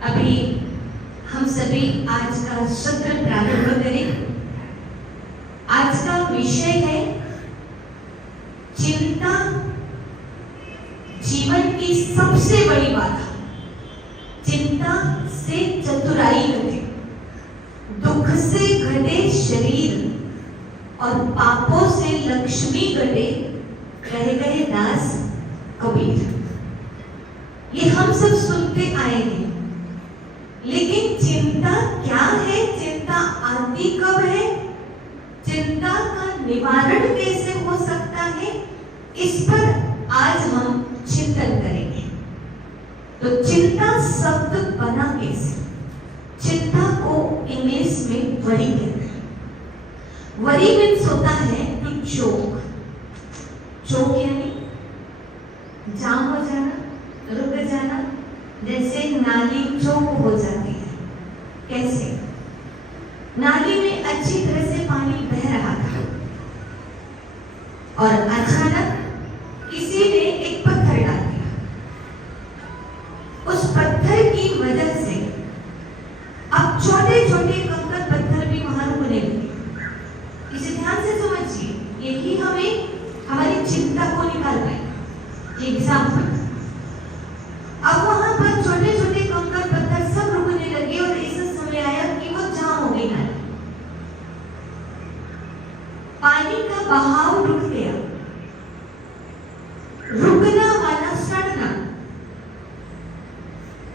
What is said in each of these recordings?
अभी हम सभी आज का सत्र प्रारंभ करें। आज का विषय है चिंता जीवन की सबसे बड़ी बाधा। चिंता से चतुराई घटे, दुख से घटे शरीर और पापों से लक्ष्मी घटे, रह गए दास कबीर। ये हम सब सुनते आए हैं, लेकिन चिंता क्या है, चिंता आती कब है, चिंता का निवारण कैसे हो सकता है, इस पर आज हम चिंतन करेंगे। तो चिंता शब्द बना कैसे? चिंता को इंग्लिश में वरी कहते हैं। वरी मीन्स होता है टू चोक। चोक यानी जाम हो जाना, रुक जाना, जैसे नाली चोक हो जाती है। कैसे? नाली में अच्छी तरह से पानी बह रहा था और अचानक किसी ने एक पत्थर डाल दिया। उस पत्थर की वजह से अब छोटे छोटे कंकड़ पत्थर भी वहां रुकने लगे। इसे ध्यान से समझिए, यही हमें हमारी चिंता को निकाल पाएगा। एग्जाम्पल, अब वहां पर छोटे छोटे कंकड़ पत्थर सब रुकने लगे और ऐसा समय आया कि वो जाम हो गई नाली। पानी का बहाव रुक गया। रुकना वाला सड़ना,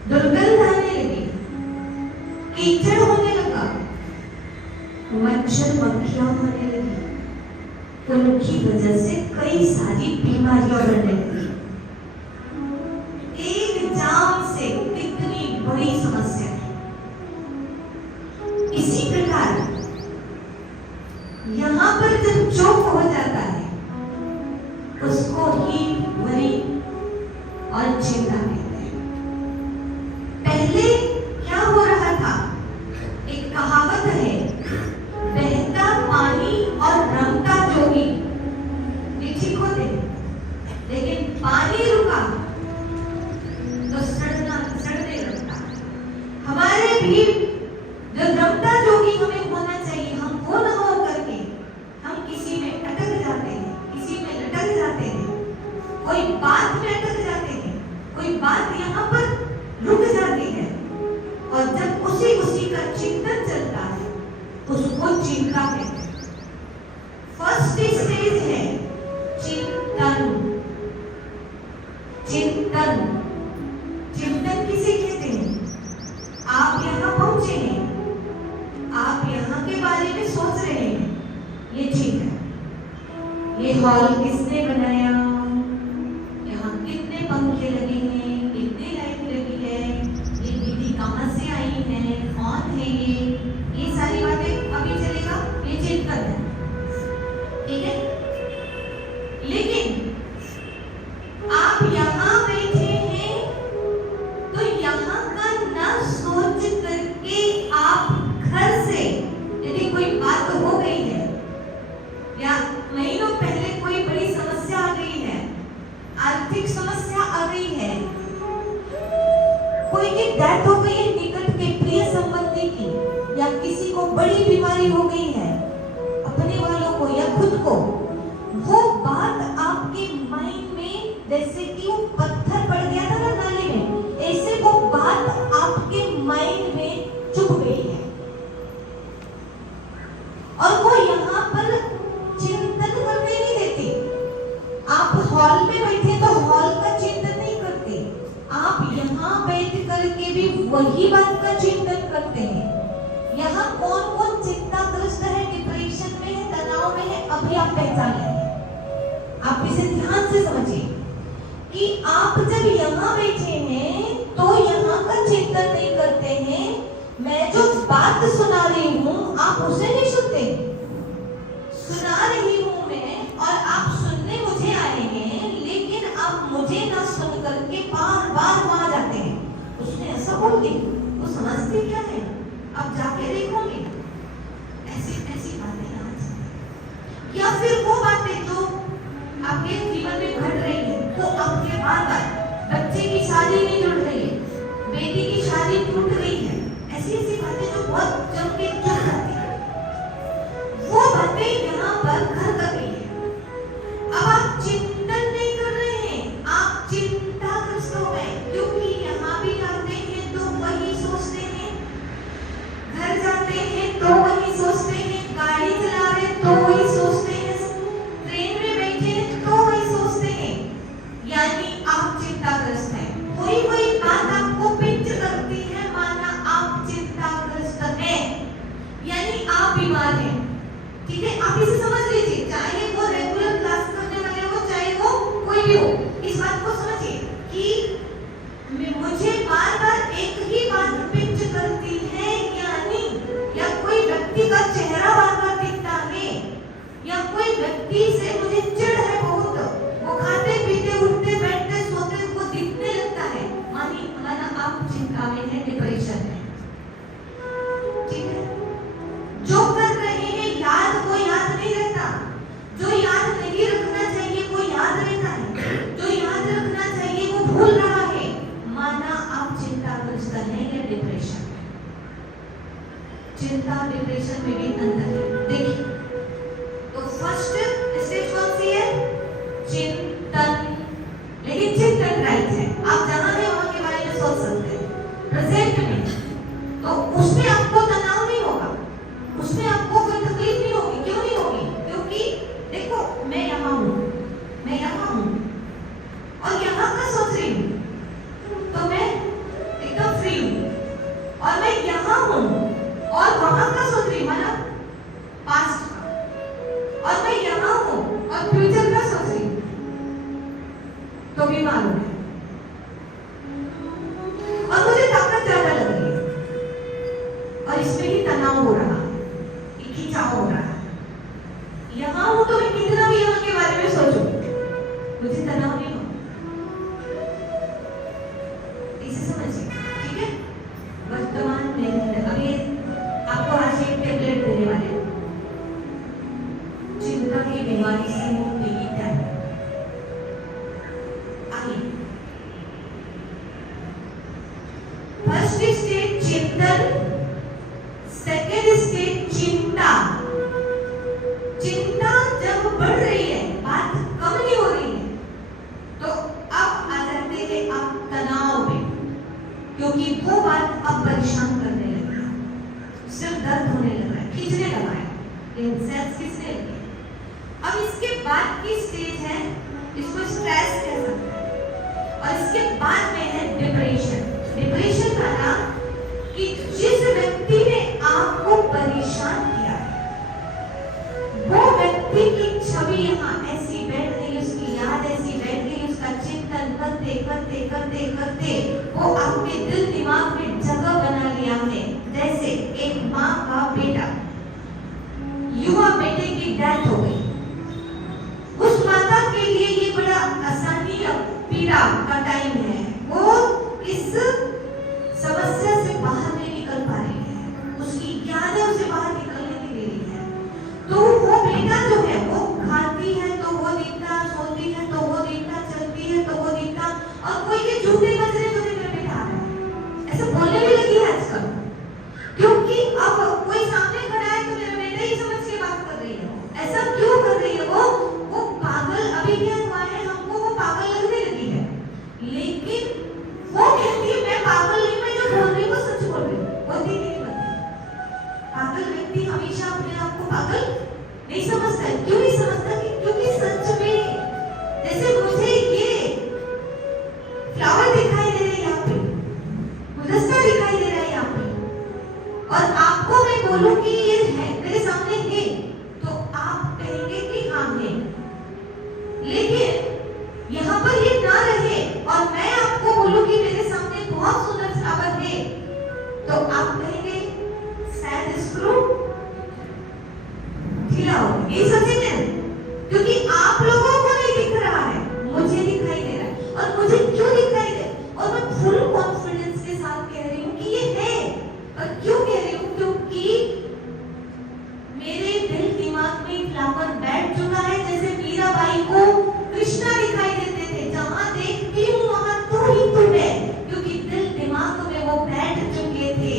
दुर्गंध आने लगी, कीचड़ होने लगा, मच्छर मक्खियां होने लगी। उनकी वजह से कई सारी बीमारियां बढ़ने लगी। एक जाम से कितनी बड़ी समस्या है। इसी प्रकार यहाँ पर जब चोक हो जाता है, उसको ही वरी और चिंता कहते हैं। पहले क्या हो रहा था? एक कहावत है, बहता पानी और रमता जोगी। ये ठीक होते, लेकिन पानी रुका तो सड़ने लगता। हमारे भी जो रमता जोगी हमें होना चाहिए, हम वो न हो करके हम किसी में अटक जाते हैं, किसी में लटक जाते हैं, कोई बात में अटक जाते हैं, कोई बात यहाँ पर रुक जाती है और जब उसी का चिंतन चलता है, उसको चिंता कहते हैं। फर्स्ट स्टेज है चिंतन। चिंतन, चिंतन किसे कहते हैं? आप यहाँ पहुंचे हैं, आप यहाँ के बारे में सोच रहे हैं, ये चिंतन। ये हॉल किसने बनाया, यहाँ कितने पंखे लगे हैं, कितनी लाइट लगी है, ये दीदी कहाँ से आई है, कौन है ये सारी बातें अभी चलेगा, ये चिंतन है। ठीक है, लेकिन आप यहाँ बैठे हैं तो यहाँ का ना सोच करके आप घर से, यदि कोई बात हो गई है या महीनों पहले कोई बड़ी समस्या आ गई है, आर्थिक समस्या आ गई है, कोई की डेथ हो गई है निकट के प्रिय संबंधी की, या किसी को बड़ी बीमारी हो गई है, अपने वालों को या खुद को, वो बात आपके माइंड में जैसे कि वो पत्थर पड़ गया था ना नाली में, ऐसे वो बात आपके माइंड में चुभ गई है और वो यहाँ पर चिंतन करने नहीं देती। आप हॉल में बैठे तो हॉल का चिंतन नहीं करते, आप यहाँ बैठ करके भी वही बात का चिंतन करते हैं। यहाँ कौन कौन चिंताग्रस्त है, डिप्रेशन में है, तनाव में है, अभी आप पहचान लेंगे। आप इसे ध्यान से समझिए कि आप जब यहाँ बैठे हैं तो यहाँ का चिंतन नहीं करते हैं। मैं जो बात सुना रही हूँ आप उसे नहीं सुनते, सुना रही हूँ मैं और आप सुनने मुझे आए हैं, लेकिन आप मुझे ना सुन करके बार बार वहां जाते हैं। उसने ऐसा बोल दी, तो समझते क्या है? अब जाके देखोगे ऐसी ऐसी बातें आज, या फिर वो बातें जो आपके जीवन में घट रही है, तो आपके बार बार बच्चे की शादी नहीं जुड़ रही है, बेटी की शादी ऐसी ऐसी बातें जो बहुत जम के चल जाती है, वो बातें यहाँ पर घर कर रही है। अब आप चिंतन नहीं कर रहे हैं, आप चिंताग्रस्त हो गए, क्योंकि यहाँ भी आते हैं तो वही सोचते हैं, घर जाते हैं तो वही सोचते हैं, गाड़ी चला रहे तो वही सोचते हैं, ट्रेन में बैठे हैं तो वही सोचते हैं, यानी आप चिंताग्रस्त हैं। कोई बात आपको पिंच करती है, माना आप चिंताग्रस्त हैं, यानी आप बीमार हैं। ठीक है, आप इसे समझ लीजिए, चाहे वो रेगुलर क्लास करने वाले हो, चाहे वो कोई भी हो, इस बात को समझिए कि मुझे बार बार एक ही बात पिंच करती है, यानी या कोई व्यक्ति का चेहरा बार बार दिखता है, या कोई व्यक्ति से मुझे चिढ़ है बहुत, वो खाते पीते उठते बैठते सोते वो दिखने लगता है, माना आप चिंता में है, डिप्रेशन है। ठीक है, जो कर रहे हैं को याद नहीं रहता, जो याद नहीं रखना चाहिए वो याद रहता है, जो याद रखना चाहिए वो भूल रहा है, माना आप चिंताग्रस्त हैं या डिप्रेशन में। चिंता डिप्रेशन में भी अंतर है। देखिए, तो फर्स्ट स्टेज कौन सी है? चिंतन। लेकिन चिंतन राइट है, आप जहां है वहां के बारे में सोच सकते हैं, प्रेजेंट में, तो उसमें आपको तनाव नहीं होगा, उसमें आपको कोई तकलीफ नहीं होगी। क्यों नहीं होगी? क्योंकि देखो, मैं यहाँ हूँ और यहाँ का सोच रही हूँ, तो मैं एकदम फ्री हूँ, और मैं यहाँ हूँ और वहाँ का सोच रही हूँ, मतलब पास्ट का, और मैं यहाँ हूँ और फ्यूचर का सोच रही हूँ, तो बीमार हूँ और मुझे ताकत ज्यादा लग रही है, और इसमें ही तनाव हो रहा, खिंचाव हो रहा है। यहाँ हूं तो मैं कितना भी यहाँ के बारे में सोचूं, मुझे तनाव नहीं हो। इसे समझिए, ठीक है? वर्तमान में अभी आपको आज एक टेबलेट देने वाले हैं, चिंता की बीमारी से मुक्ति की टैबलेट। आइए, फर्स्ट स्टेज चिंतन, सेकेंड स्टेज चिंता। चिंता जब बढ़ रही है, बात कम नहीं हो रही है, तो अब आ जाते हैं आप तनाव में, क्योंकि वो बात अब परेशान करने लगी है, सिर्फ दर्द होने लगा है, खींचने लगा है, सेंस खींचने लगी है। अब इसके बाद की स्टेज है, इसको स्ट्रेस कह सकते हैं, और इसके बाद में है डिप्रेशन। डिप्रेशन का नाम कि जिस व्यक्ति ने आपको परेशान किया है, वो व्यक्ति की छवि यहाँ ऐसी बैठ गई, उसकी याद ऐसी बैठ गई, उसका चिंतन करते करते करते करते वो आपके दिल दिमाग में जगह बना लिया है। जैसे एक माँ का बेटा, युवा बेटे की डेथ हो गई, उस माता के लिए ये बड़ा आसानी या पीड़ा का टाइम है, वो इस समस्या से बाहर नहीं निकल पा रही है, उसकी यादें उसे बाहर निकलने नहीं दे रही है, तो वो बेटा जो है वो खाती है तो वो दिखता, सोती है तो वो दिखता, चलती है तो वो दिखता, और कोई के झूठे गजरे तो मेरा बेटा आ रहा है, ऐसे बोलने भी लगी है आजकल, क्योंकि अब कोई सामने खड़ा है तो मेरा बेटा ही समझ के बात कर रही है। ऐसा क्यों कर रही है? वो पागल, अभी क्या हुआ है, हमको वो पागल लगने लगी है, लेकिन वो कहती है मैं पागल नहीं, मैं जो बोल रही हूँ वो सच बोल रही हूँ, होती नहीं बनती। पागल व्यक्ति हमेशा अपने आप को पागल नहीं समझता है। क्यों नहीं समझता? क्योंकि सच में, जैसे मुझे ये फ्लावर दिखाई दे रहा है यहाँ पे, गुलदस्ता दिखाई दे रहा है यहाँ पे, और आपको मैं बोलूं कि ये है मेरे सामने है, तो आप कहेंगे कि हाँ है, लेकिन यहाँ पर ये ना रहे और मैं आपको बोलूं कि मेरे सामने बहुत सुंदर फ्लावर है, तो आप कहेंगे शायद स्क्रू ढीला हो। ये सोचेंगे, क्योंकि आप लोगों को नहीं दिख रहा है, मुझे दिखाई दे रहा है, और मुझे क्यों दिखाई दे, और मैं फुल कॉन्फिडेंस के साथ कह रही हूँ कि ये है। और क्यों कह रही हूँ? क्योंकि मेरे दिल दिमाग में फ्लावर बैठ चुका है, जैसे मीराबाई को कृष्णा दिखाई देते थे, जहां देखती हूँ वहां तू ही तू है, क्योंकि दिल दिमाग में वो बैठ चुके थे।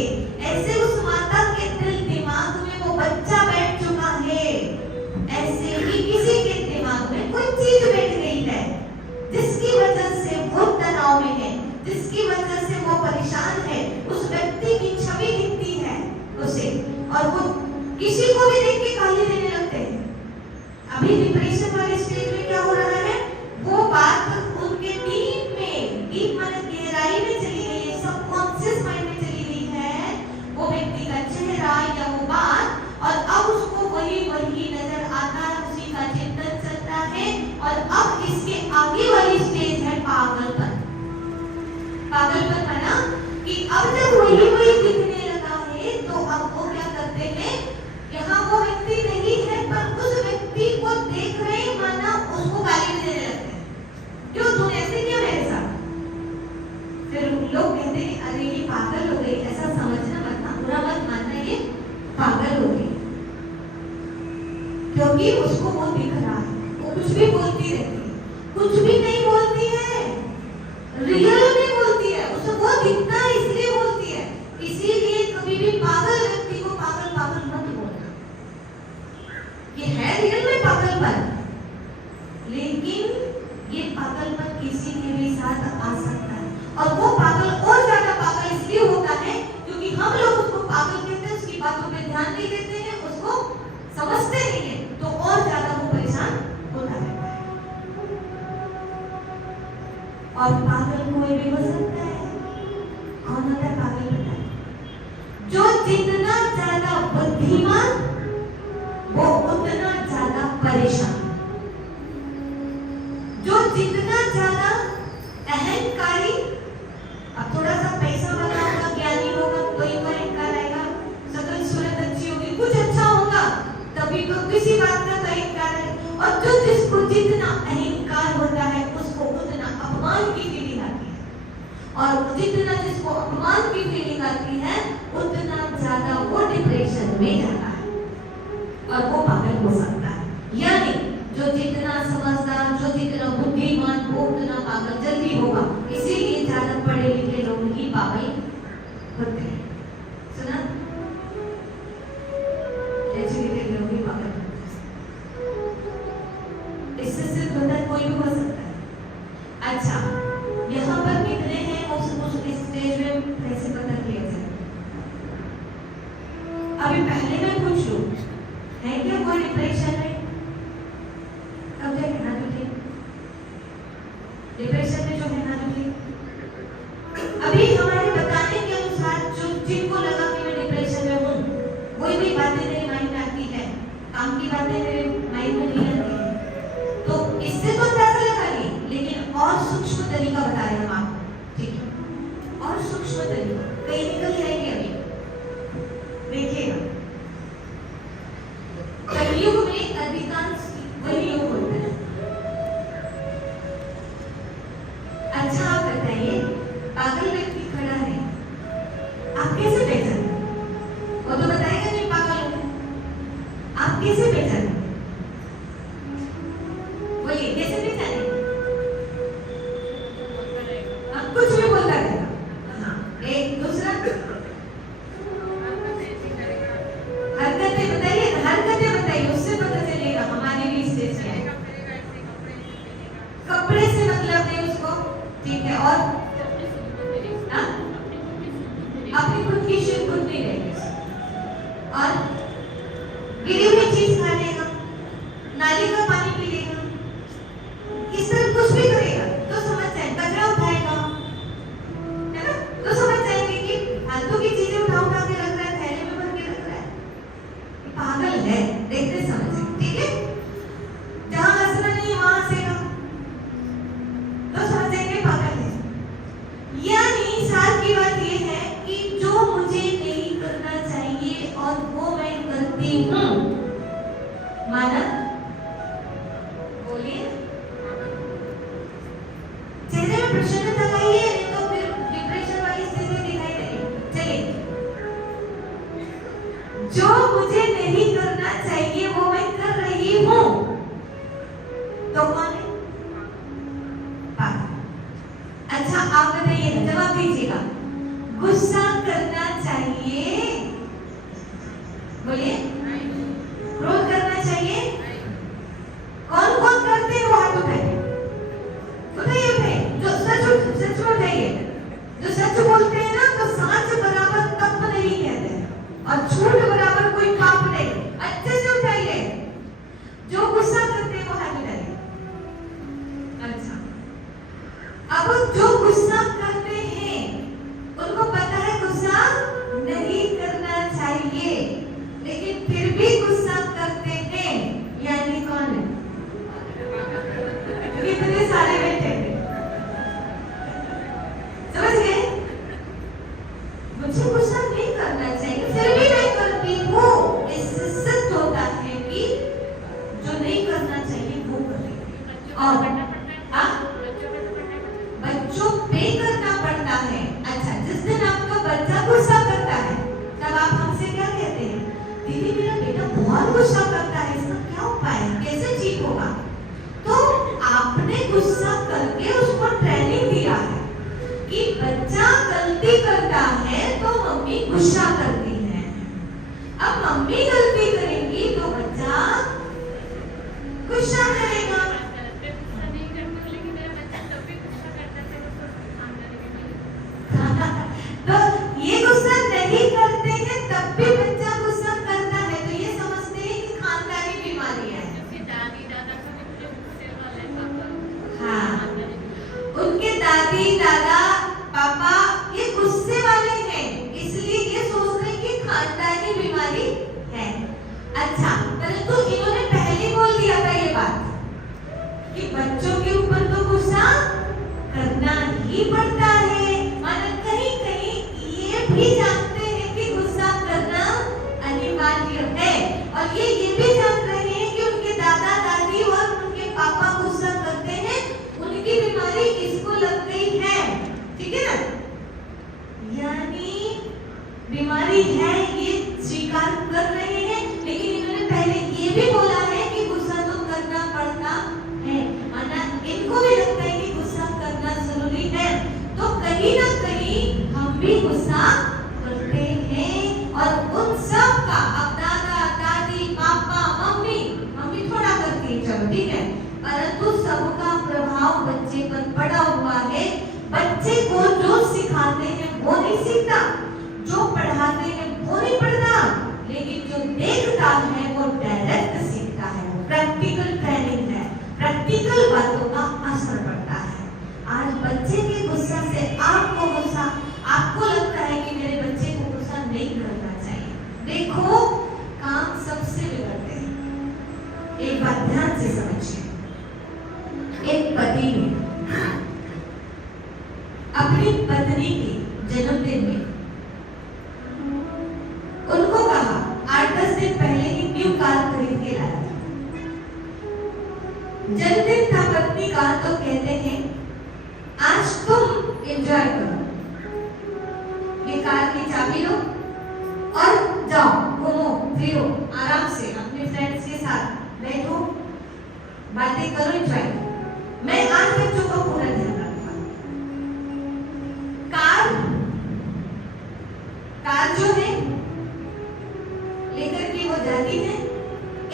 किसी को भी देख के गाली देने लगते हैं। अभी डिप्रेशन वाले स्टेज में क्या हो रहा है, वो बात उनके डीप माने गहराई में चली गई है, सबकॉन्शियस माइंड में चली गई है वो व्यक्ति का चेहरा या वो बात, और अब उसको वही नजर आता है, उसी का चिंतन चलता है। और अब इसके आगे वाली स्टेज है पागलपन। पागलपन माना कि अब जब वही दिखने लगा है तो अब वो क्या करते हैं, यहाँ वो व्यक्ति नहीं है पर उस व्यक्ति को देख रहे माना उसको गाली देने लगते हैं, क्यों तूने ऐसे किया मेरे साथ। फिर लोग कहते हैं अरे ये पागल हो गई, ऐसा समझना मत ना, बुरा मत मानना, ये पागल हो गई, क्योंकि उसको वो दिख रहा है, वो कुछ भी बोलती रहती है, कुछ भी नहीं बोलती है, रियल में बोलती है, उसे वो दिखता है इसलिए बोलती है। इसीलिए कभी भी पागल व्यक्ति को पागल मत बोलना, ये है रियल में पागलपन, लेकिन ये पागलपन किसी के भी साथ आ सकता है। और वो पागल और ज्यादा पागल इसलिए होता है क्योंकि हम लोग उसको पागल कहते हैं, उसकी बातों पे ध्यान नहीं देते हैं, उसको समझते नहीं है, तो और ज्यादा वो परेशान होता रहता है। और पागल कोई भी हो सकता है। कौन होता है पागल, बताए? जो जितना ज्यादा बुद्धिमान वो उतना ज्यादा परेशान, जो जितना ज्यादा अहंकारी, अब थोड़ा सा पैसा वाला होगा, ज्ञानी होगा, कोई अहंकार आएगा, सकल सूरत अच्छी होगी, कुछ अच्छा होगा, तभी तो किसी बात का अहंकार है। और जो जिसको जितना अहंकार होता है उसको उतना अपमान की फीलिंग आती है, और जितना जिसको अपमान की फीलिंग आती है उतना ज्यादा वो डिप्रेशन में जाता है और वो पागल हो सकता है। यानी जो जितना समझदार, जो जितना बुद्धिमान, वो उतना पागल जल्दी होगा। इसीलिए ज्यादा पढ़े लिखे लोग ही पागल होते हैं। सुना? एजुकेटेड लोग ही पागल होते हैं। इससे सिर्फ होता है, कोई भी हो सकता है। अच्छा, यहाँ पर कितने हैं उस स्टेज में कैसे पता किया जाए? अभी पहले मैं पूछ लूं, है क्या कोई डिप्रेशन में? अब क्या कहना चाहिए? डिप्रेशन में जो कहना चाहिए, अभी हमारे बताने के अनुसार जो जिनको लगा कि मैं डिप्रेशन में हूँ, वही बातें मेरे माइंड में आती है, काम की बातें मेरे माइंड में नहीं आती है, तो इससे तो अंदाजा लगा नहीं, लेकिन और सूक्ष्म तरीका बता रहे हैं हम आपको, ठीक है? और सूक्ष्म तरीका कहीं निकल जाएंगे अभी, देखिएगा। कलयुग में अधिकांश वही लोग होते हैं। अच्छा आप बताइए, पागल व्यक्ति खड़ा है, आप कैसे पहचाने? वो तो बताएगा नहीं पागल हूं, आप कैसे पहचाने? बोलिए कैसे पहचाने? कुछ भी बोलता रहेगा। हाँ, एक दूसरा हरकतें बताइए, उससे पता चलेगा हमारी भी स्टेज क्या है। कपड़े से मतलब नहीं उसको, ठीक है? और अपनी खुद की शुद्ध खुद नहीं रहेगी, और गिरी हुई चीज खा लेगा, नाली का पानी पी लेगा, इस तरह कुछ भी करेगा तो समझ जाए, कचरा उठाएगा, है ना, तो समझ जाएंगे कि फालतू की चीजें उठा के रख रहा है, थैले में भर के रख रहा है, पागल है, देखते समझ, ठीक है? जहां हंसना नहीं वहां हंसेगा तो समझ जाएंगे पागल है। यानी साथ की बात ये है कि जो मुझे नहीं करना चाहिए और वो मैं करती हूँ, माना, बोलिए, चेहरे में प्रसन्नता लाइए, नहीं तो फिर डिप्रेशन वाली स्थिति दिखाई देगी। चलिए, जो मुझे नहीं करना चाहिए वो मैं कर रही हूँ, तो कौन है? पागल। अच्छा आप बताइए, जवाब दीजिएगा, गुस्सा करना चाहिए? बोलिए, क्रोध करना चाहिए? कौन कौन करते हैं वो हाथ उठाइए, उठाइए, जो सच उठाइए। जो सच बोलते हैं ना, तो सांच बराबर तत्व नहीं कहते हैं, और झूठ बराबर कोई पाप नहीं मुझे गुस्सा नहीं करना चाहिए, फिर भी मैं करती हूँ। इससे सिद्ध होता है कि जो नहीं करना चाहिए वो करें। और बच्चों पे करना पड़ता है। अच्छा, जिस दिन आपका बच्चा गुस्सा करता है तब आप हमसे क्या कहते हैं? दीदी मेरा बेटा बहुत गुस्सा करता है, इसका क्या उपाय है, कैसे ठीक होगा? तो आपने गुस्सा करके उसको ट्रेनिंग दिया है कि बच्चा गलती करता है तो मम्मी गुस्सा करती है। अब मम्मी गलती करेंगी तो बच्चा गुस्सा करेगा। तो ये गुस्सा नहीं करते हैं तब भी बच्चा गुस्सा करता है, तो ये समझते हैं कि खानदानी बीमारी है। हाँ, उनके दादी दादा पापा ये गुस्से वाले हैं, इसलिए ये सोचते हैं कि खानदानी बीमारी है। अच्छा, परंतु इन्होंने पहले बोल दिया था ये बात कि बच्चों के ऊपर तो गुस्सा करना ही पड़ता है। माना कहीं कहीं ये भी जानते हैं कि गुस्सा करना अनिवार्य है, और ये भी जान रहे हैं कि उनके दादा दादी और उनके पापा गुस्सा करते हैं, उनकी बीमारी इसको लग गई है। ठीक है ना? यानी बीमारी है ये स्वीकार कर रहे हैं, लेकिन इन्होंने पहले ये भी बोला है कि गुस्सा तो करना पड़ता है। माना इनको भी लगता है कि गुस्सा करना जरूरी है, तो कहीं ना कहीं हम भी गुस्सा करते हैं। और उन सब का अब दादा दादी पापा मम्मी थोड़ा करती है, चलो ठीक है, परंतु सबका प्रभाव बच्चे पर पड़ा हुआ है। बच्चे को जो सिखाते हैं वो नहीं सीखता, जो पढ़ाते हैं वो नहीं पढ़ता, लेकिन जो देखता है वो डायरेक्ट सीखता है। वो प्रैक्टिकल ट्रेनिंग है, प्रैक्टिकल बातों का असर पड़ता है। आज बच्चे के गुस्सा से आपको लगता है कि मेरे बच्चे को गुस्सा नहीं करना चाहिए। देखो, काम सबसे बिगड़ते हैं। एक बात ध्यान से समझिए, एक पति ने अपनी पत्नी के जन्मदिन में उनको कहा, 8-10 दिन पहले ही न्यू कार खरीद के लाया। जन्मदिन था पत्नी का, तो कहते हैं आज तुम एंजॉय करो, ये कार की चाबी लो और जाओ, घूमो फिरो आराम से अपने फ्रेंड्स के साथ, बैठो बातें करो, एंजॉय करो। मैं आज बच्चों को पूरा ध्यान रखूंगा। कार जो है लेकर के वो जाती है,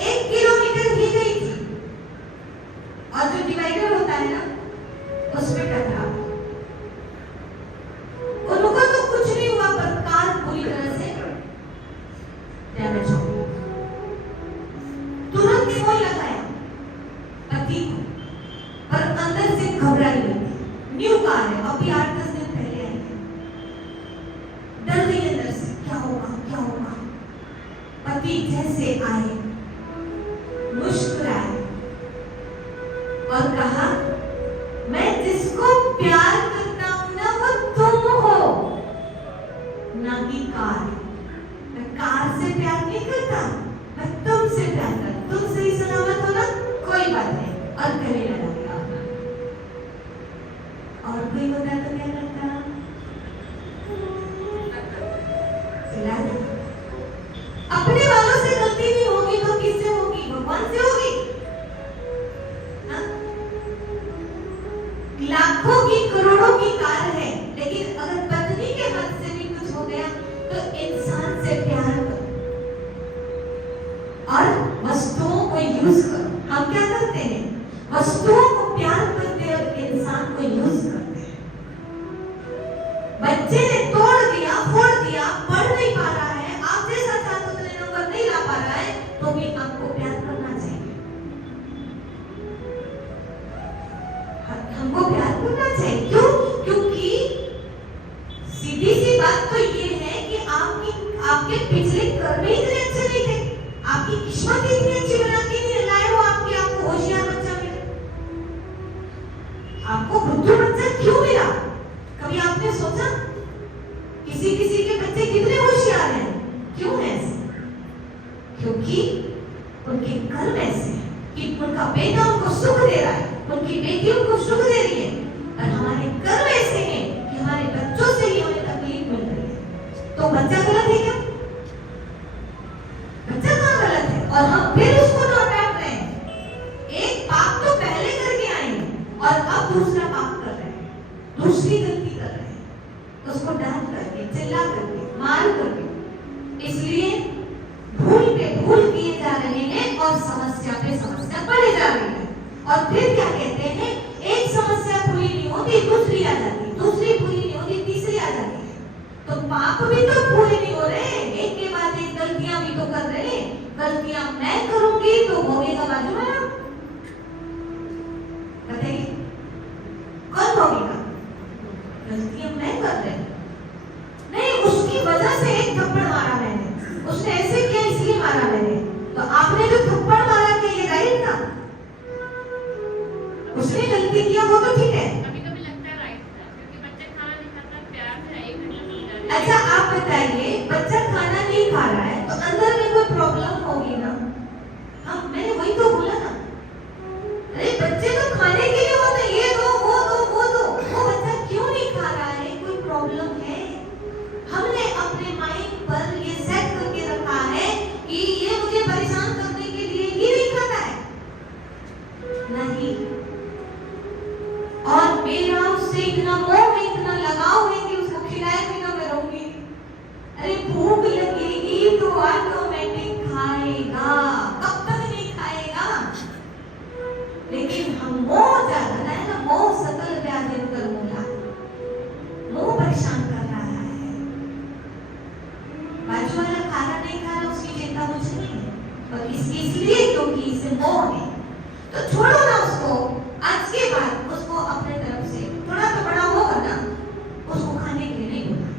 1 किलोमीटर ही गई थी और जो डिवाइडर होता है ना उसमें टकरा। उनको तो कुछ नहीं हुआ, पर कार पूरी तरह से डैमेज हो गई। तुरंत फोन लगाया पति को, पर अंदर से घबराई हुई थी। न्यू कार है, अभी 8-10 दिन पहले आई है, डर गई अंदर से, क्या होगा क्या होगा। पति जैसे आए, मुस्कुराए और कहा, मैं जिसको प्यार करता हूं ना वो तुम हो, ना कि कार। मैं कार से प्यार नहीं करता, मैं तुमसे प्यार करता। तुम सही सलामत हो ना, कोई बात नहीं। और गले लगा दिया। और कोई होता तो क्या करता? अपने वालों से गलती नहीं होगी तो किससे होगी? भगवान से होगी। लाखों की करोड़ों की कार है, लेकिन अगर पत्नी के हाथ से भी कुछ हो गया तो इंसान से प्यार करो और वस्तुओं को यूज करो। हम क्या करते हैं? वस्तुओं को प्यार करते हैं और इंसान को यूज करते हैं। बच्चे ने तोड़ दिया, फोड़ दिया, पढ़ नहीं पा रहा है, आप जैसा चाहते उतने नंबर नहीं ला पा रहा है, तो भी आपको प्यार करना चाहिए। हमको प्यार करना चाहिए। क्यों? क्योंकि सीधी सी बात तो ये है कि आपके पिछले कर्म ही इतने अच्छे नहीं थे, आपकी किस्मत इतनी अच्छी बना के नहीं लाए हो आपको होशियार बच्चा मिले। बेटा उनको सुख दे रहा है, उनकी बेटी उनको सुख दे रही है, और हमारे कर्म ऐसे हैं कि हमारे बच्चों से ही हमें तकलीफ मिल रही है, तो बच्चा गलत है क्या? बच्चा कहाँ गलत है? और हम फिर उसको डांट रहे हैं। एक पाप तो पहले करके आए हैं और अब दूसरा पाप कर रहे हैं, दूसरी गलती कर रहे हैं, तो उसको डांट करके, चिल्ला करके, मार करके, इसलिए भूल पे भूल किए जा रहे हैं और समस्या पे समस्या बढ़े जा रही है। और फिर क्या कहते हैं, एक समस्या पूरी नहीं होती दूसरी आ जाती है, दूसरी पूरी नहीं होती तीसरी आ जाती है, तो पाप भी तो पूरे नहीं हो रहे, एक के बाद एक गलतियां भी तो कर रहे हैं। गलतियां मैं करूंगी तो भोगेगा बाजू वाला, बताइए कौन भोगेगा? गलतियां मैं कर रही नहीं, उसकी वजह से एक थप्पड़ मारा मैंने, उसने ऐसे किया इसलिए मारा मैंने, तो आपने जो थप्पड़ मारा क्या ये राइट था? उसने गलती किया वो तो ठीक है। कभी-कभी लगता है राइट था, क्योंकि बच्चा खाना नहीं खाता, प्यार से एक मिनट। अच्छा आप बताइए, बच्चा खाना नहीं खा रहा है तो अंदर में कोई प्रॉब्लम होगी ना? हाँ मैंने वही तो बोला ना, अरे बच्चे तो खाने के लिए होते हैं, ये दो वो दो वो दो, वो बच्चा क्यों नहीं खा रहा है? कोई प्रॉब्लम है? हमने अपने माइंड पर ये सेट करके रखा है कि ये मुझे परेशान करने के लिए ही नहीं खाता है, नहीं। और मेरा उससे इतना मोह है, इतना लगाव है कि उसको खिलाए बिना मैं रहूंगी। अरे भूख लगेगी तो ऑटोमेटिक खाएगा, कब तक नहीं खाएगा? लेकिन हम मोह ज्यादा है ना, मोह सकल व्याधि कर मूला, मोह परेशान कर रहा है। बाजू वाला खाना नहीं खा रहा उसकी चिंता मुझे नहीं है, पर इसलिए क्योंकि इसे मोह है, तो छोड़ो ना उसको। आज के बाद उसको अपने तरफ से थोड़ा तो बड़ा होगा ना, उसको खाने के लिए नहीं बोला,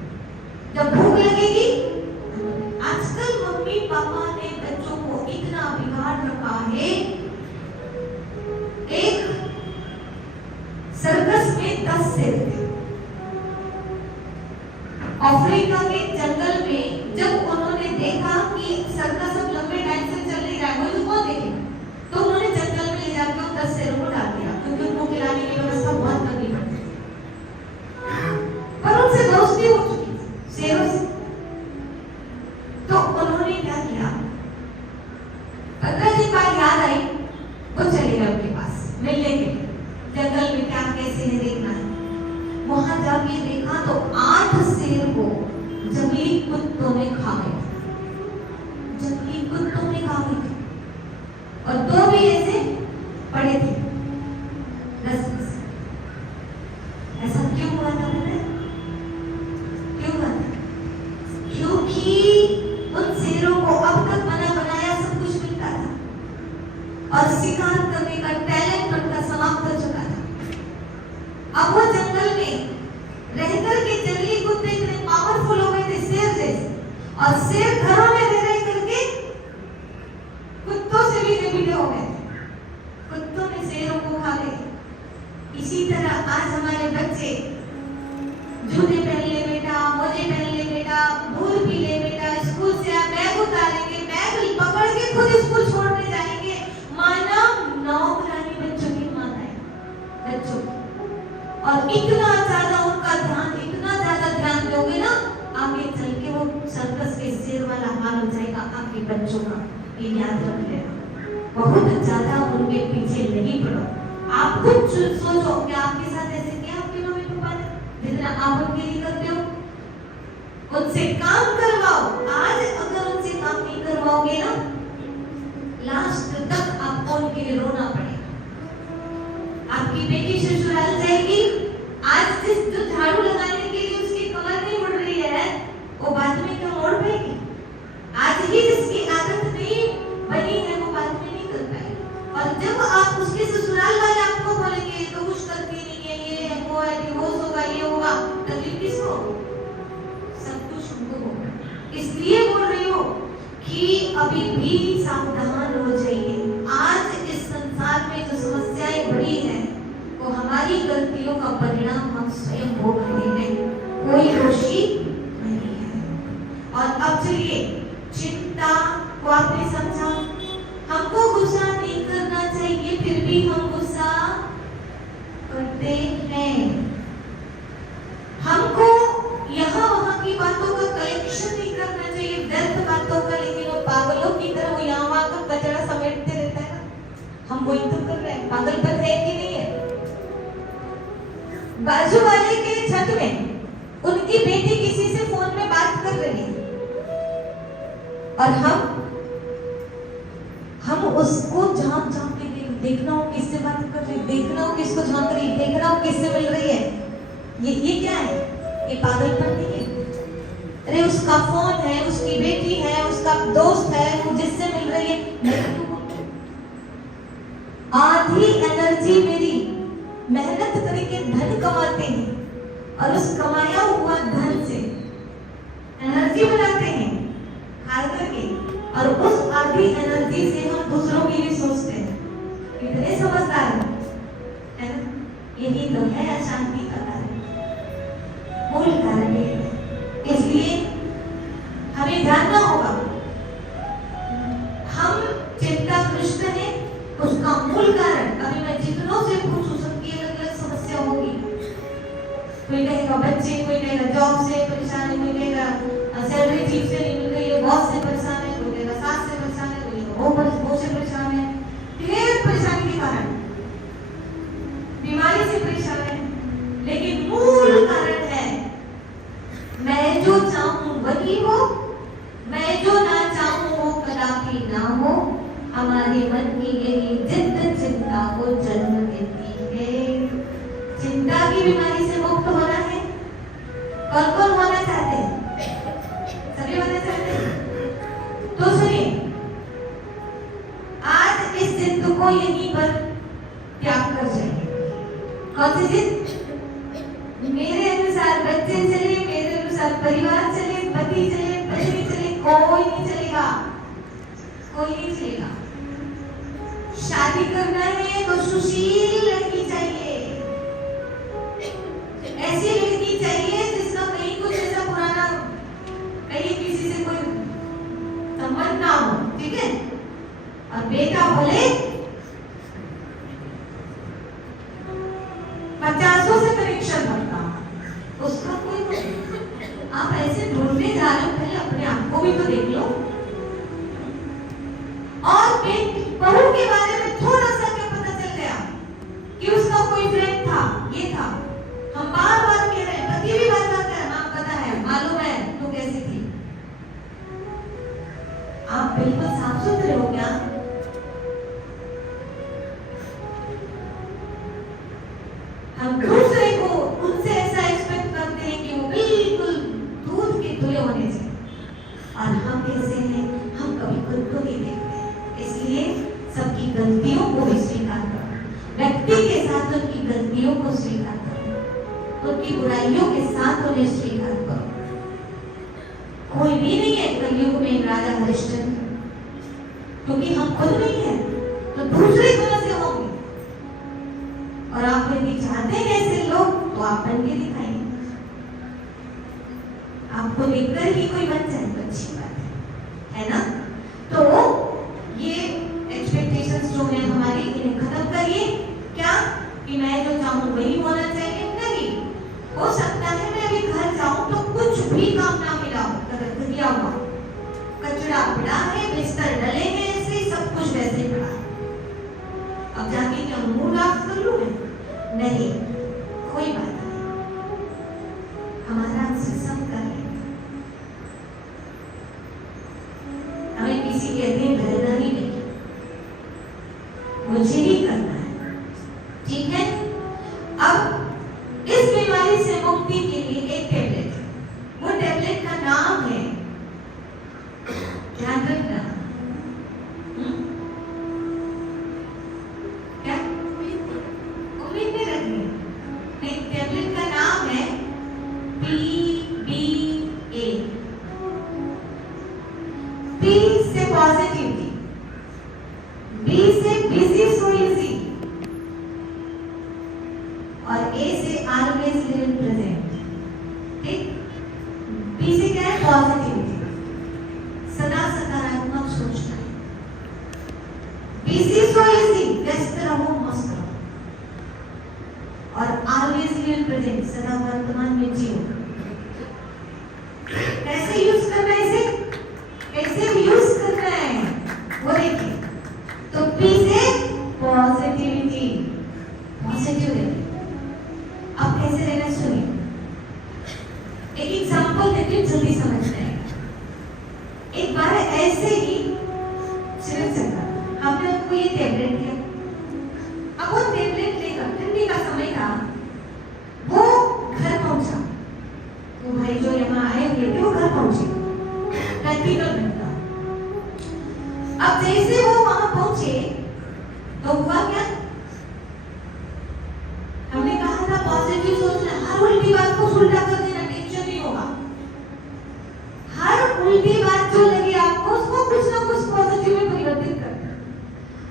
जब भूख लगेगी। आजकल मम्मी पापा ने बच्चों को इतना बिगाड़ रखा है, एक सर्कस में 10 शेर थे अफ्रीका के जंगल में। जब उन्होंने देखा कि सर्कस अब लंबे टाइम से चल नहीं रहा है, कोई तो कौन देखेगा, तो उन्होंने जंगल में ले जाकर उन 10 शेरों को डाल दिया, क्योंकि उनको खिलाने की व्यवस्था बहुत करनी पड़ती थी, पर उनसे दोस्ती हो चुकी थी शेरों से। तो उन्होंने क्या किया, 15 दिन बाद याद आई, वो चले गए उनके पास मिलने के लिए, जंगल में क्या कैसे है देखना है। वहां जाके देखा तो 8 शेर को जंगली कुत्तों ने खा गए, जंगली कुत्तों ने खा गए, और 2 भी ऐसे पड़े थे 10। ऐसा क्यों हुआ था? क्यों हुआ था? क्योंकि उन शेरों को अब तक बना बनाया सब कुछ मिलता था और शिकार करने का टैलेंट उनका समाप्त हो चुका था। अब वो जंगल में रहकर के जंगली कुत्ते इतने पावरफुल हो गए थे शेर जैसे, और शेर घरों में रह रह करके कुत्तों से भी निबिड़े हो गए, कुत्तों ने शेरों को खा गए। इसी तरह आज हमारे बच्चे जूते पहन ले बेटा, मोजे पहन ले बेटा, दूध पी ले बेटा, स्कूल से आ बैग उतारेंगे, बैग पकड़ के खुद स्कूल छोड़ने जाएंगे, माना नौकरानी बच्चों की माताएं बच्चों, और इतना ज्यादा उनका ध्यान, इतना ज्यादा ध्यान दोगे ना, आगे चल के वो सर्कस के शेर वाला हाल हो जाएगा आपके बच्चों का, ये याद रख लेना। बहुत ज्यादा उनके पीछे नहीं पड़ो। आप खुद सोचो कि आपके साथ ऐसे क्या आपके मम्मी पापा ने, जितना आप उनके लिए करते हो, उनसे काम करवाओ। आज अगर उनसे काम नहीं करवाओगे ना, लास्ट तक आपको उनके लिए रोना पड़ेगा। आपकी बेटी ससुराल जाएगी, आज जिस जो झाड़ू लगाने के लिए उसकी कमर नहीं मुड़ रही है, वो बाद में क्या मोड़ पाएगी? आज ही जिसकी आदत नहीं बनी है वो बाद में नहीं कर पाएगी। और जब आप उसके ससुराल वाले आपको बोलेंगे तो कुछ करती नहीं है, ये है वो है, डिवोर्स होगा, ये होगा, तकलीफ किसको? सब कुछ उनको होगा। इसलिए बोल रही हो कि अभी भी सावधान हो जाइए। आज इस संसार में जो समस्याएं बढ़ी है वो हमारी गलतियों का परिणाम हम स्वयं भोग रहे हैं, कोई दोषी नहीं है। और अब चलिए, चिंता को आपने समझा, हमको गुस्सा नहीं करना चाहिए, फिर भी हम गुस्सा करते हैं। हमको यहाँ वहाँ की बातों का कलेक्शन नहीं करना चाहिए, व्यर्थ बातों का, लेकिन वो पागलों की तरह वो यहाँ वहाँ का कचरा समेटते रहता है ना, हम वही तो कर रहे हैं। पागलपन है कि नहीं है? बाजू वाले के छत में उनकी बेटी किसी से फोन में बात कर रही है और हम उसको झांक झांक के देखना हो किससे बात कर रही, देखना हो किसको झांक रही, देखना हो किससे मिल रही है। ये क्या है? ये पागलपन नहीं है। अरे उसका फोन है, उसकी बेटी है, उसका दोस्त है, वो जिससे मिल रही है। आधी एनर्जी मेरी मेहनत करके धन कमाते हैं और उस कमाया हुआ धन से एनर्जी बनाते हैं खा करके, और उस आधी एनर्जी से हम दूसरों के लिए सोचते हैं। कितने समझदार है ना? यही तो है अशांति का कारण, मूल कारण ये है। इसलिए हमें जानना होगा हम चिंताग्रस्त हैं, उसका मूल कारण, अभी मैं जितनों से पूछूं सबकी अलग अलग समस्या होगी। कोई कहेगा बच्चे, कोई कहेगा जॉब से परेशान है, कोई कहेगा सैलरी ठीक से नहीं मिल रही है, बॉस से परेशान है, कोई कहेगा सास से परेशान है, कोई कहेगा वो से परेशान है। ढेर परेशानी के कारण, बीमारी से परेशान है, लेकिन मूल कारण है मैं जो चाहूं वही हो, मैं जो ना चाहूं वो कदापि ना हो। हमारे मन की यही जिद्द चिंता को जन्म देती है। चिंता की बीमारी से मुक्त होना है। कौन कौन होना चाहते हैं? सभी होना चाहते हैं? तो सुनिए, आज इस जिद को यहीं पर त्याग कर जाइए। कौन सी जिद? मेरे अनुसार बच्चे चले, मेरे अनुसार परिवार चले, पति चले, पत्नी चले, कोई नहीं चलेगा, कोई नहीं चलेगा। शादी करना है तो सुशील लड़की चाहिए, ऐसी लड़की चाहिए जिसका कहीं कुछ ऐसा पुराना, कहीं किसी से कोई संबंध ना हो, ठीक है? और बेटा बोले 50 से परीक्षण करता, उसका कोई, आप ऐसे ढूंढने जा रहे हो, पहले अपने आप को भी तो देख लो। और बहू के बारे में थोड़ा सा क्या पता चल गया कि उसका कोई फ्रेंड था, ये था, हम बार बार कह रहे हैं, पति भी बार बार कह रहे हैं, हाँ पता है, मालूम है तू कैसी थी। आप बिल्कुल साफ सुथरे हो क्या? हम दूसरे को उनसे ऐसा एक्सपेक्ट करते हैं कि वो बिल्कुल दूध के धुले होने चाहिए, और हम कैसे हैं? हम कभी खुद को नहीं देखते। इसलिए सबकी गलतियों को भी स्वीकार करो, व्यक्ति के साथ उनकी गलतियों को स्वीकार करो, उनकी बुराइयों के साथ उन्हें स्वीकार करो। कोई भी नहीं है कलयुग में राजा हरिश्चंद्र, क्योंकि हम खुद नहीं है तो दूसरे कहां से होंगे? और आप यदि चाहते हैं ऐसे लोग तो आप बन के दिखाएंगे। आपको देखकर ही कोई बन जाए तो अच्छी बात है ना? तो ये एक्सपेक्टेशंस जो है हमारी, इन्हें खत्म करिए। क्या कि मैं जो चाहूं वही होना चाहिए? नहीं, हो सकता है मैं अभी घर जाऊं तो कुछ भी काम ना मिला हो, गया हुआ कचरा पड़ा है, बिस्तर डले हैं, ऐसे सब कुछ वैसे ही पड़ा है। अब जाके क्या मूड ऑफ कर लूं मैं? नहीं, कोई बात नहीं, हमारा सब कर लेंगे। हमें किसी के अधीन रहना ही नहीं, मुझे ही करना है, ठीक है? अब इस बीमारी से मुक्ति के लिए एक टैबलेट है, वो टैबलेट का नाम है, ध्यान रखना, क्या? उम्मीद नहीं रखनी, नहीं, टैबलेट का नाम है PBA। P से पॉजिटिविटी, सदा वर्तमान में जियो। कैसे यूज करना है इसे, कैसे यूज करना है वो देखिए। तो पी से पॉजिटिविटी, पॉजिटिव रहना। अब कैसे रहना सुनिए, एक एग्जांपल देती हूँ, जल्दी समझना है। एक बार ऐसे ही सिविल सेंटर हमने उनको ये टैबलेट दिया। अब वो टैबलेट लेकर, ठंडी का समय था, वो घर पहुंचा। वो भाई जो यहाँ आए हुए थे वो घर पहुंचे, प्रैक्टिकल घंटा। अब जैसे वो वहां पहुंचे तो हुआ क्या, हमने कहा था पॉजिटिव सोचना, हर उल्टी बात को उल्टा कर देना, टेंशन नहीं होगा। हर उल्टी बात जो लगे आपको उसको कुछ ना कुछ पॉजिटिव में परिवर्तित करना।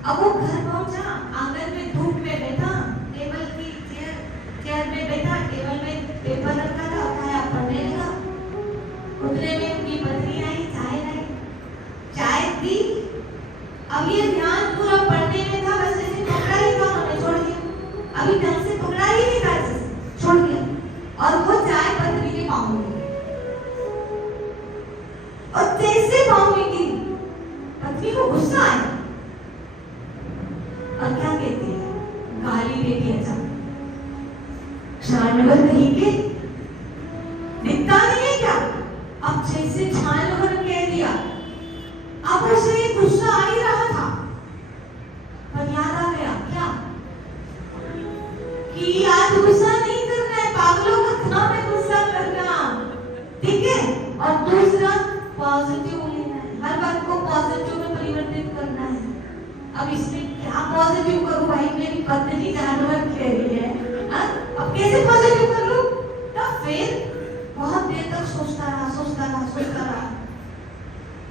अब वो घर पहुंचा, आंगन में धूप में बैठा, टेबल की चेयर में बैठा, टेबल में पेपर रखा था, उठाया पढ़ने लगा। उतने में उनकी पत्नी आई, चाय लाई, चाय पी। अब ये ध्यान पूरा पढ़ने में था, बस ऐसे पकड़ा ही था, उन्होंने छोड़ दिया। अभी ढंग से पकड़ा ही नहीं था, छोड़ दिया। और वो चाय पत्नी के पाँव में गिरी। और जैसे पाँव में गिरी, पत्नी को गुस्सा आया और क्या कहती है, गाली दे दिया। जानवर कहीं के, दिखता नहीं है क्या? अब जैसे जानवर कह दिया, अब उसे गुस्सा आ ही रहा था, पर याद आ गया क्या कि आज गुस्सा नहीं करना है, पागलों का काम है गुस्सा करना, ठीक है? और दूसरा पॉजिटिव लेना है, हर बात को पॉजिटिव में परिवर्तित करना है। अब इसमें क्या पॉजिटिव करूं भाई, मेरी पत्नी जानवर कह रही है, हाँ? अब कैसे पॉजिटिव कर लूं? तब फिर बहुत देर तक सोचता रहा,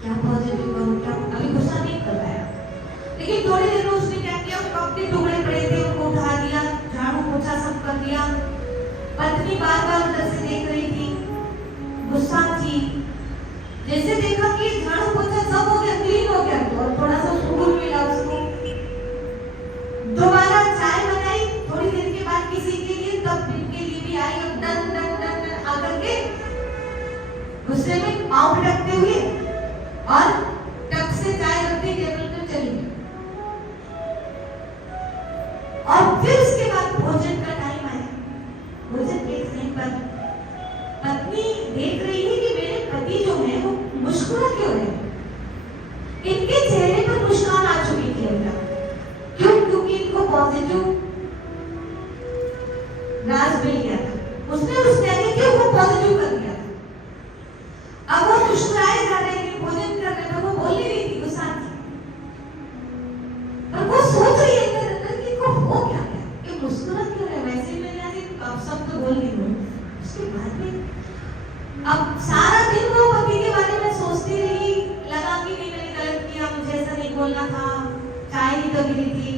क्या पॉजिटिव करूं, क्या? अभी गुस्सा नहीं कर पाया, लेकिन थोड़ी देर में उसने क्या किया, कप के टुकड़े पड़े थे उनको उठा दिया, झाड़ू पोछा सब कर दिया। पत्नी बार बार उधर से देख रही थी, गुस्सा थी। जैसे देखा कि झाड़ू पोछा सब हो गया, क्लीन हो गया, तो थोड़ा सा सुकून मिला उसको। दोबारा चाय बनाई, थोड़ी देर के बाद किसी के लिए, तब इनके लिए भी आई, और डन डन डन डन आकर के गुस्से में पाँव पटकते हुए और टक से चाय रखते टेबल पर चली गई। और फिर उसके बाद भोजन का टाइम आया। भोजन के टाइम पर पत्नी देख रही है कि मेरे पति जो है वो मुस्कुरा क्यों रहे, इनके चेहरे पर मुस्कान आ चुकी थी अंदर। क्यों? क्योंकि इनको पॉजिटिव राज मिल गया था, उसने उस टाइम क्यों वो पॉजिटिव कर दिया था। अब वो मुस्कुराए जा रहे थे, भोजन कर रहे थे, वो बोल नहीं रही थी, गुस्सा थी, पर वो सोच रही है अंदर अंदर कि इनको हो क्या गया, ये मुस्कुरा क्यों रहे। वैसे ही मैंने आज सब तो बोल नहीं हूँ। उसके बाद में अब सारा दिन वो पति के बारे में सोचती रही, लगा कि नहीं मैंने गलत किया, मुझे ऐसा नहीं बोलना था, चाय नहीं तो गिरी थी।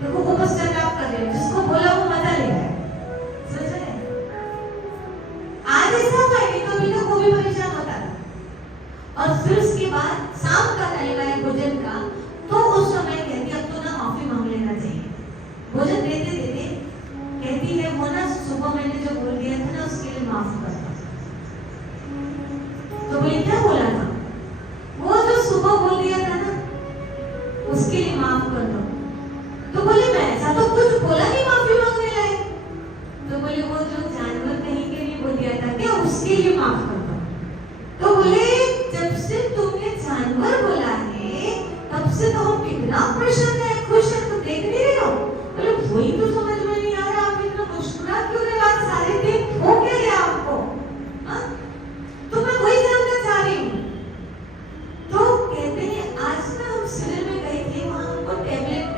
देखो वो बस चटाप कर रहे, जिसको बोला वो मजा ले रहा है, समझ रहे हैं? आज ऐसा हुआ है, तो अभी तक वो भी परेशान होता था। और फिर उसके बाद शाम का टाइम आया भोजन का, तो उस समय कहती अब तो ना माफी मांग लेना चाहिए। भोजन देते देते कहती है, वो ना सुबह मैंने जो बोल दिया था ना उसके लिए माफ कर दो। तो बोले क्या बोला था? वो जो सुबह बोल दिया था ना उसके लिए माफ कर दो। तो बोले मैं ऐसा तो कुछ बोला नहीं माफी मांगने लायक। तो बोले वो जो जानवर कहीं के लिए बोल दिया था क्या, उसके लिए माफ कर दो। तो बोले जब से तुमने जानवर बोला है तब से तो हम कितना प्रसन्न है, खुश है, तो देख नहीं रहे हो। बोले वही तो समझ में नहीं आ रहा, आप इतना मुस्कुरा क्यों रहे, आज सारे दिन हो क्या गया आपको, हाँ? तो मैं वही जानना चाह रही हूँ। तो कहते हैं आज ना हम शिविर में गए थे, वहां हमको टैबलेट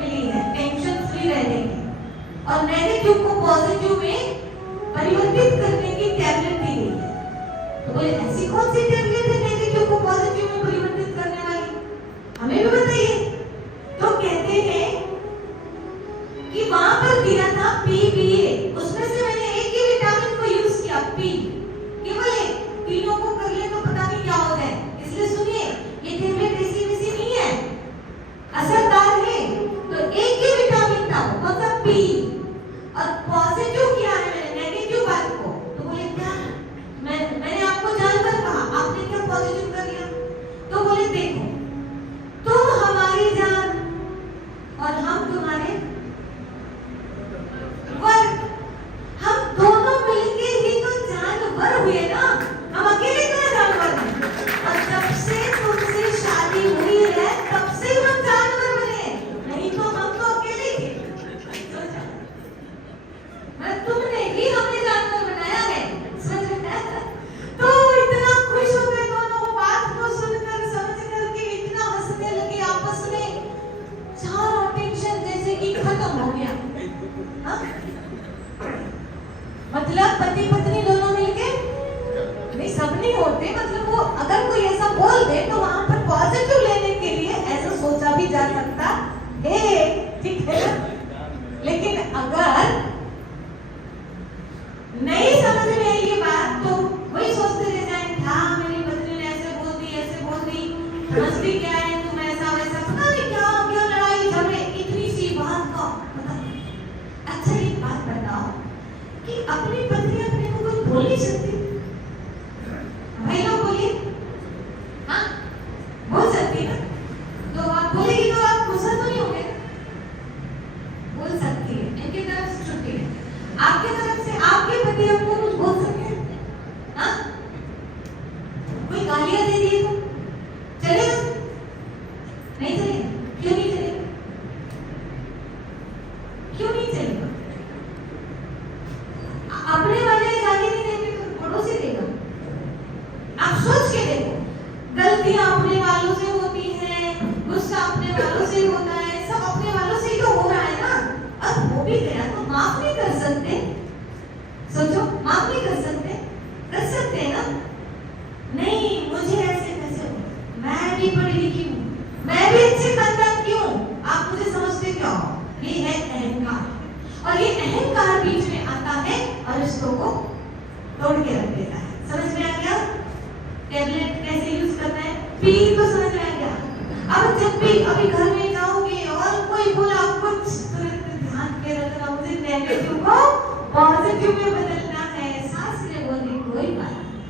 समझती क्या है, तुम ऐसा वैसा पता नहीं क्या क्यों लड़ाई झगड़े, इतनी सी बात का पता नहीं। अच्छा एक बात बताओ कि अपनी पत्नी अपने को कोई बोल नहीं सकती? भाई लोग बोलिए, हाँ बोल सकती है ना? तो आप बोलेगी तो आप गुस्सा तो नहीं होंगे? बोल सकती है, इनकी तरफ से छुट्टी है। आपके तरफ से आपके पति आपको कुछ बोल सकते हैं? हाँ? कोई गालियां दे दिए तो चलेगा? नहीं चलेगा? क्यों नहीं चलेगा? क्यों नहीं चलेगा? अपने वाले गाली नहीं देंगे तो पड़ोसी देगा। आप सोच के देखो, गलतियां अपने वालों से होती हैं, गुस्सा अपने वालों से होता है, सब अपने वालों से ही तो हो रहा है ना। अब हो भी गया तो माफ नहीं कर सकते? सोचो, माफ नहीं कर सकते? कर सकते हैं ना? नहीं, मुझे ऐसे कैसे हो, मैं भी पढ़ी लिखी हूँ, मैं भी अच्छे खानदान की हूँ, आप मुझे समझते क्या हो? ये है अहंकार, और ये अहंकार बीच में आता है और रिश्तों को तोड़ के रख देता है। समझ में आ गया? टैबलेट कैसे यूज करना है, पी तो समझ में आ गया। अब जब भी अभी घर में जाओगे और कोई बोला कुछ, तुरंत ध्यान के रखना, मुझे नेगेटिव को पॉजिटिव में बदलना है। सास ने बोली कोई बात नहीं,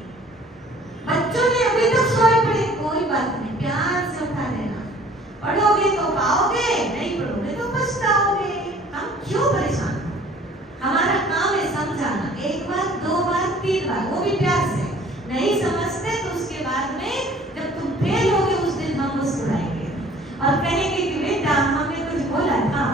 बच्चों ने अभी तक सोए पड़े, कोई बात नहीं, प्यार से उठा लेना। पढ़ोगे तो पाओगे, नहीं पढ़ोगे तो पछताओगे। हम क्यों परेशान हो? हमारा काम है समझाना, एक बार, दो बार, तीन बार, वो भी प्यार से। नहीं समझते तो उसके बाद में जब तुम फेल होगे उस दिन हम मुस्कुराएंगे और कहेंगे कि बेटा हमने कुछ बोला था।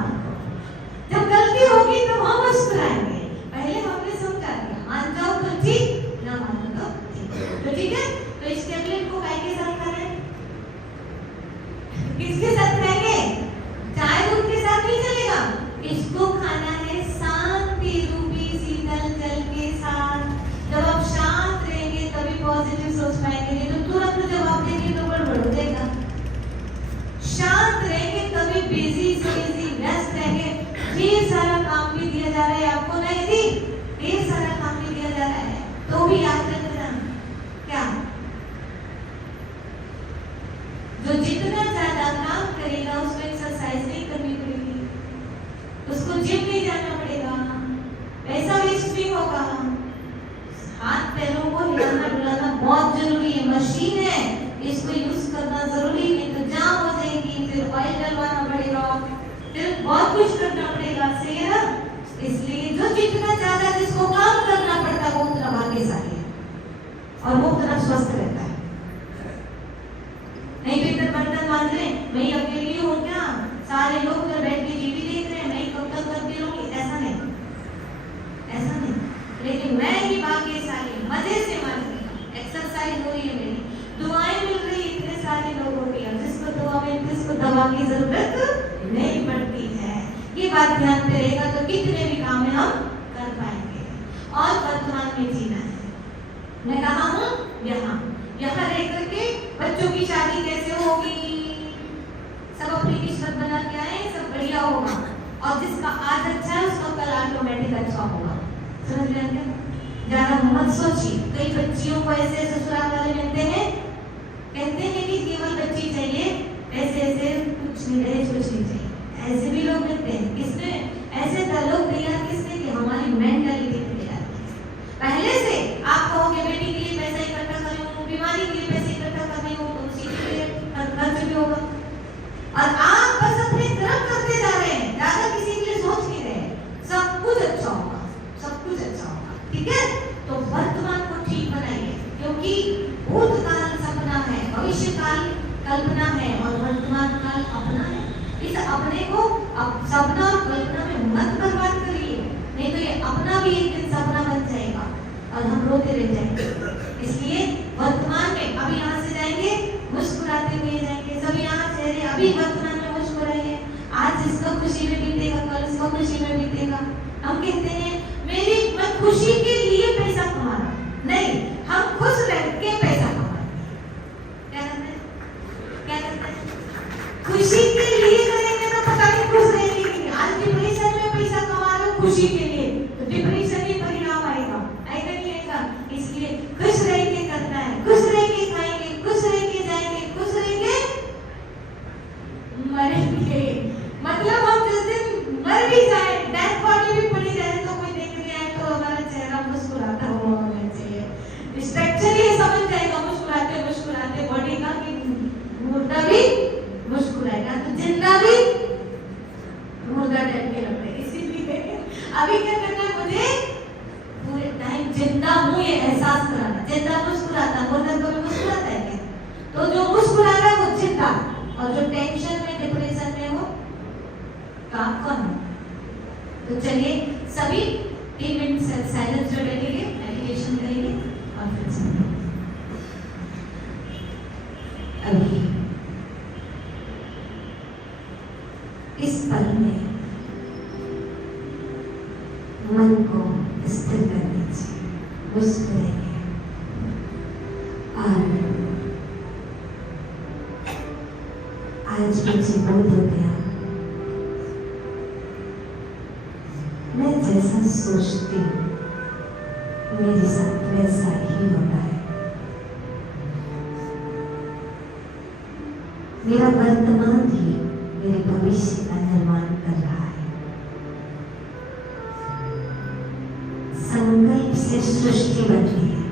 जब गलती होगी तो हम मुस्कुराएंगे, पहले हमने समझा दिया, मान जाओ तो ठीक, ना मानो तो ठीक। तो ठीक है, तो इस टैबलेट को गाय के साथ खाना है, किसके साथ खाएंगे? चाय दूध के साथ नहीं चलेगा, इसको खाना है शांति रूपी शीतल जल के साथ। जब आप शांत रहेंगे तभी पॉजिटिव सोच पाएंगे, नहीं तो तुरंत जवाब देंगे तो गड़बड़ हो जाएगा। शांत रहेंगे तभी बिजी से बिजी व्यस्त रहेंगे। ढेर सारा काम भी दिया जा रहा है आपको, नहीं दी ढेर सारा काम भी दिया जा रहा है, तो भी याद रखना क्या, जो जितना ज्यादा काम करेगा उसको एक्सरसाइज नहीं करनी पड़ेगी, उसको जिम नहीं जाना पड़ेगा, पैसा वेस्ट भी होगा। हाथ पैरों को हिलाना डुलाना बहुत जरूरी है, मशीन है, इसको यूज करना जरूरी है, तो जाम हो जाएगी, फिर ऑयल डलवाना पड़ेगा, फिर बहुत कुछ करना पड़ेगा, सही है ना? इसलिए जो जितना ज्यादा जिसको काम करना पड़ता है वो उतना भाग्यशाली है और वो उतना स्वस्थ रहता है। नहीं तो इधर बर्तन मांज रहे, मैं अकेली हूँ क्या, सारे लोग उधर बैठ के टीवी देख रहे हैं, मैं कब तक करती रहूंगी, ऐसा नहीं, ऐसा नहीं। लेकिन मैं ही भाग्यशाली, मजे से मांज रही हूँ, एक्सरसाइज हो रही है मेरी, दुआएं मिल रही इतने सारे लोगों की, जिसको दुआ में जिसको दवा की जरूरत नहीं पड़ती है। ये बात ध्यान में रहेगा तो कितने भी काम में हम कर पाएंगे। और वर्तमान में जीना है, मैं कहा हूँ यहाँ रह करके बच्चों की शादी कैसे होगी, सब अपनी किस्मत बना के आए, सब बढ़िया होगा, और जिसका आज अच्छा है उसका कल ऑटोमेटिक अच्छा होगा। समझ रहे हैं? ज्यादा मत सोचिए। कई बच्चियों को ऐसे ससुराल वाले मिलते हैं, कहते हैं कि केवल बच्ची चाहिए, ऐसे ऐसे कुछ नहीं, दहेज कुछ नहीं चाहिए, ऐसे भी लोग मिलते हैं। किसने ऐसे लोग तैयार किसने कि हमारी मेंटालिटी तैयार की। पहले से आप कहोगे बेटी के लिए पैसा इकट्ठा कर रही हूँ, बीमारी के लिए पैसे इकट्ठा कर रही हूँ, तो उसी के लिए खर्च भी होगा, और आप बस अपने तरफ करते जा रहे हैं, ज्यादा किसी के लिए सोच नहीं रहे। सब कुछ अच्छा होगा, सब कुछ अच्छा होगा, ठीक है? तो वर्तमान को ठीक बनाइए, क्योंकि भूतकाल सपना है, भविष्य काल कल्पना है, और वर्तमान काल अपना है। इस अपने को अब सपना और कल्पना में मत बर्बाद करिए, नहीं तो ये अपना भी एक दिन सपना बन जाएगा और हम रोते रह जाएंगे। इसलिए वर्तमान में अभी यहाँ से जाएंगे मुस्कुराते हुए जाएंगे, सब यहाँ चेहरे अभी वर्तमान में मुस्कुराइए। आज इसका खुशी में बीतेगा, कल इसका खुशी में बीतेगा। हम कहते हैं मैं खुशी के लिए पैसा कमा रहा हूं, नहीं, हम खुश रह के पैसा कमा रहे हैं। क्या करते हैं? क्या करते हैं? खुशी के लिए करेंगे तो पता नहीं खुश रहेंगे। आज डिप्रेशन में पैसा कमा रहे हो खुशी के लिए, तो डिप्रेशन ही परिणाम आएगा, आएगा नहीं आएगा? इसलिए खुश रह के करना है, खुश रह के खाएंगे, खुश रह के जाएंगे, खुश रह के और जो टेंशन में डिप्रेशन में हो तो आप कौन हो? तो चलिए सभी 3 मिनट साइलेंस जो लगेंगे, मेडिटेशन करेंगे और फिर से अभी इस पल में मन को स्थिर कर दीजिए, मुस्कुराइए और आज मुझे बोध हो गया, मैं जैसा सोचती हूँ मेरे साथ वैसा ही होता है। मेरा वर्तमान ही मेरे भविष्य का निर्माण कर रहा है। संकल्प से सृष्टि बनती है,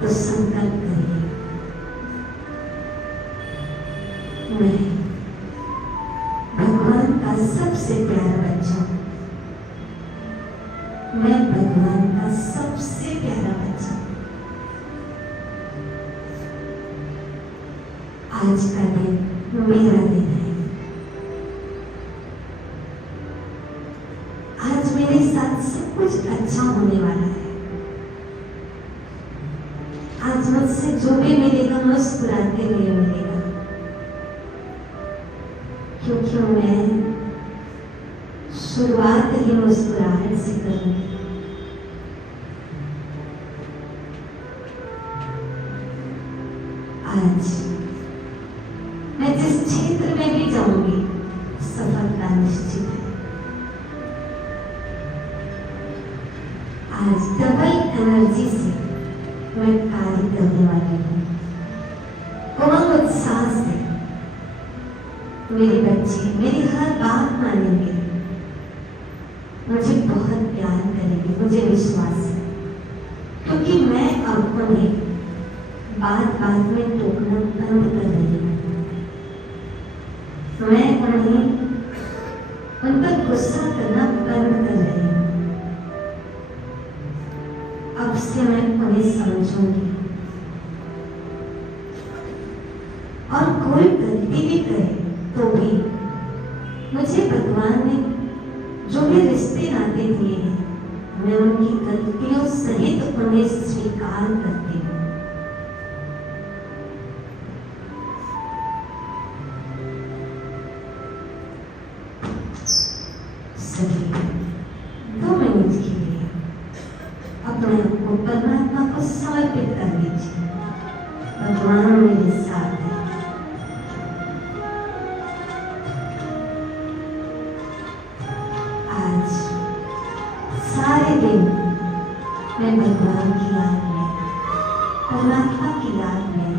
तो संकल्प करिए, मैं भगवान का सबसे प्यारा बच्चा हूं। मैं भगवान का सबसे प्यारा बच्चा हूं। आज का दिन मेरा दिन है। आज मेरे साथ सब कुछ अच्छा होने वाला है। आज मुझसे जो भी मिलेगा मुस्कुराते हुए मिलेगा, क्योंकि मैं शुरुआत ही मुस्कुराहट से करूंगी। आज मैं जिस क्षेत्र में भी जाऊंगी सफलता निश्चित है। आज डबल एनर्जी से मैं कार्य करने वाली हूँ। उमंग उत्साह से मेरे बच्चे मेरी हर बात मानेंगे, मुझे बहुत प्यार करेंगे, मुझे विश्वास है, क्योंकि मैं अब उन्हें बात बात में टोकना बंद कर रही हूँ। मैं उन्हें उन पर गुस्सा करना बंद कर रही हूँ। अब से मैं उन्हें समझूंगी, और कोई गलती भी करे तो भी मुझे भगवान ने जो भी रिश्ते नाते दिए हैं, मैं उनकी गलतियों सहित उन्हें स्वीकार करती हूँ। सभी 2 मिनट के लिए अपने आप को परमात्मा को समर्पित कर लीजिए। भगवान मेरे साथ है। आज सारे दिन मैं भगवान की याद में, परमात्मा की याद में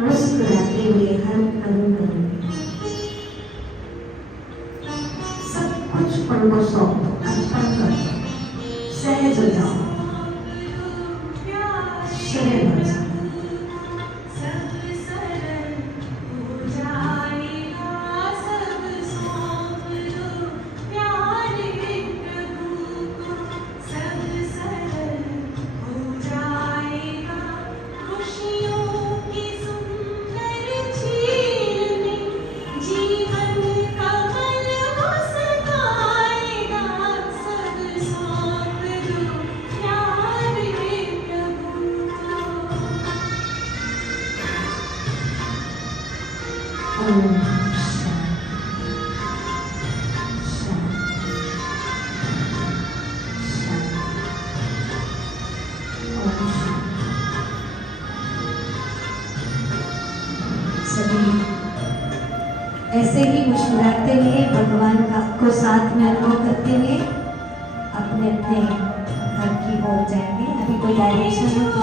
मुस्कुराते हुए हर कदम करूंगी। सब कुछ उनको सौंप दो, अर्पण कर दो, सहज हो जाओ, शरण हो जाओ। ऐसे ही मुस्कुराते हुए भगवान का को साथ में अनुभव करते हुए अपने अपने घर की ओर जाएंगे। अभी कोई डायरेक्शन हो तो